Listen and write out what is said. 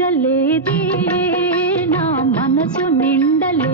తీరలేదే నా మనసు నిండలే.